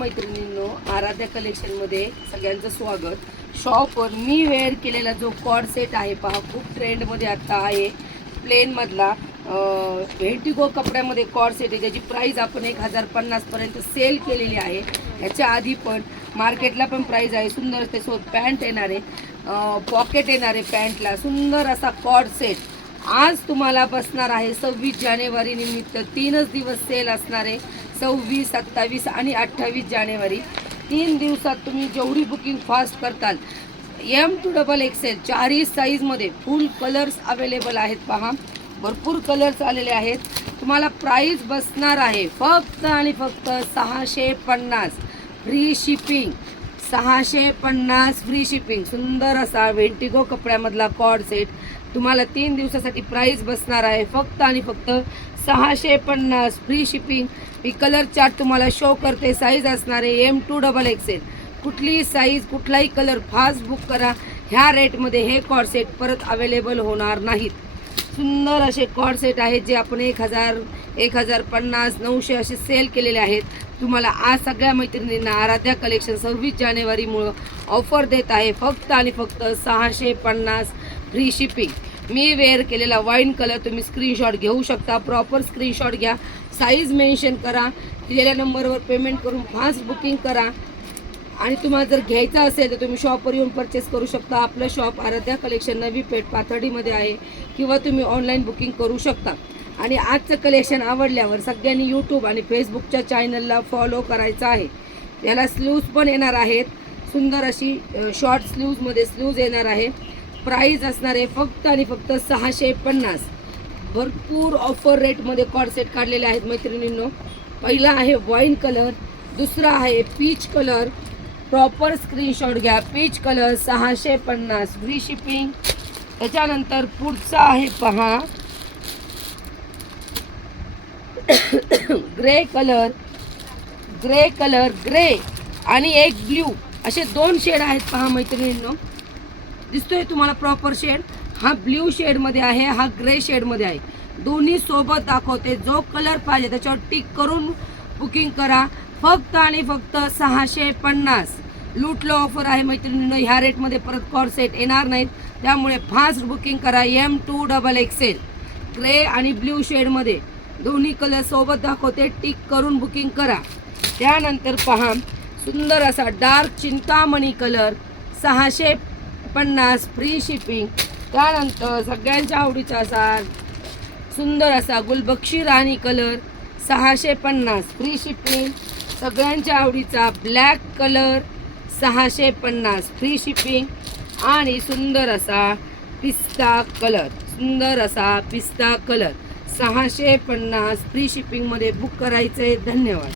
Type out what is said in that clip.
मैत्रिणींनो, आराध्या कलेक्शनमध्ये सगळ्यांचं स्वागत. शॉपवर मी वेअर केलेला जो कॉर्ड सेट आहे पहा, खूप ट्रेंडमध्ये आता आहे. प्लेनमधला व्हेंटिगो कपड्यामध्ये कॉर्ड सेट आहे, ज्याची प्राईस आपण 1050 पर्यंत सेल केलेली आहे. ह्याच्या आधी पण मार्केटला पण प्राईस आहे. सुंदर त्यासोबत पॅन्ट येणार आहे, पॉकेट येणार आहे पॅन्टला. सुंदर असा कॉर्ड सेट आज तुम्हाला बसणार आहे. 26 जानेवारी निमित्त 3च दिवस सेल असणार आहे. 26, 27 आणि 28 जानेवारी 3 दिवसात तुम्ही जेवढी बुकिंग फास्ट करताल, M to XXL चारही साईजमध्ये फुल कलर्स अवेलेबल आहेत. पहा, भरपूर कलर्स आलेले आहेत. तुम्हाला प्राईस बसणार आहे फक्त आणि फक्त 650 फ्री शिपिंग. 650 free shipping. सुंदर असा व्हेंटिगो कपड्यामधला कॉर्ड सेट तुम्हाला 3 दिवसासाठी प्राईस बसणार आहे फक्त आणि फक्त 650 फ्री शिपिंग. मी कलर चार्ट तुम्हाला शो करते. साईज असणार आहे M to XXL. कुठलीही साईज, कुठलाही कलर फास्ट बुक करा. ह्या रेटमध्ये हे कॉर्ड सेट परत अवेलेबल होणार नाहीत. सुंदर असे कॉर्ड सेट आहेत जे आपण 1000, 1050, 900 असे सेल केलेले आहेत. तुम्हाला आज सगळ्या मैत्रिणींना आराध्या कलेक्शन 26 जानेवारीमुळं ऑफर देत आहे फक्त आणि फक्त 650 फ्री शिपिंग. मी वेअर केलेला वाईन कलर तुम्ही स्क्रीनशॉट घेऊ शकता. प्रॉपर स्क्रीनशॉट घ्या, साईज मेन्शन करा, दिलेल्या नंबरवर पेमेंट करून फास्ट बुकिंग करा. आणि तुम्हाला जर घ्यायचं असेल तर तुम्ही शॉपवर येऊन परचेस करू शकता. आपलं शॉप आराध्या कलेक्शन नवी पेठ पाथर्डीमध्ये आहे, किंवा तुम्ही ऑनलाईन बुकिंग करू शकता. आणि आजचं कलेक्शन आवडल्यावर सगळ्यांनी यूट्यूब आणि फेसबुकच्या चॅनलला फॉलो करायचं आहे. याला स्लीव्ज पण येणार आहेत. सुंदर अशी शॉर्ट स्लीव्जमध्ये स्लीव्ज येणार आहे. प्राईज असणार आहे फक्त आणि फक्त 650. भरपूर ऑफर रेटमध्ये कॉर्ड सेट काढलेले आहेत मैत्रिणींनो. पहिला आहे वाईन कलर, दुसरा आहे पीच कलर. प्रॉपर स्क्रीनशॉट घ्या. Peach colour 650 free shipping. त्याच्यानंतर पुढचा आहे पहा ग्रे कलर, ग्रे आणि एक ब्ल्यू, असे 2 शेड आहेत पहा मैत्रिणींनो. दिसतोय तुम्हाला प्रॉपर शेड? हा ब्ल्यू शेडमध्ये आहे, हा ग्रे शेडमध्ये आहे. दोन्ही सोबत दाखवते. जो कलर पाहिजे त्याच्यावर टिक करून बुकिंग करा फक्त आणि फक्त 650. लूटलो ऑफर आहे मैत्रिणींनो. ह्या रेटमध्ये परत कॉर्ड सेट येणार नाहीत, त्यामुळे फास्ट बुकिंग करा. M to XXL ग्रे आणि ब्ल्यू शेडमध्ये दोन्ही कलर सोबत दाखवते. टिक करून बुकिंग करा. त्यानंतर पहा सुंदर असा dark Chintamani colour 650 free shipping. त्यानंतर सगळ्यांच्या आवडीचा असा सुंदर असा गुलबक्षी राणी कलर 650 फ्री शिपिंग. सगळ्यांच्या आवडीचा ब्लॅक कलर 650 फ्री शिपिंग. आणि सुंदर असा पिस्ता कलर, 650 फ्री शिपिंगमध्ये बुक करायचं आहे. धन्यवाद.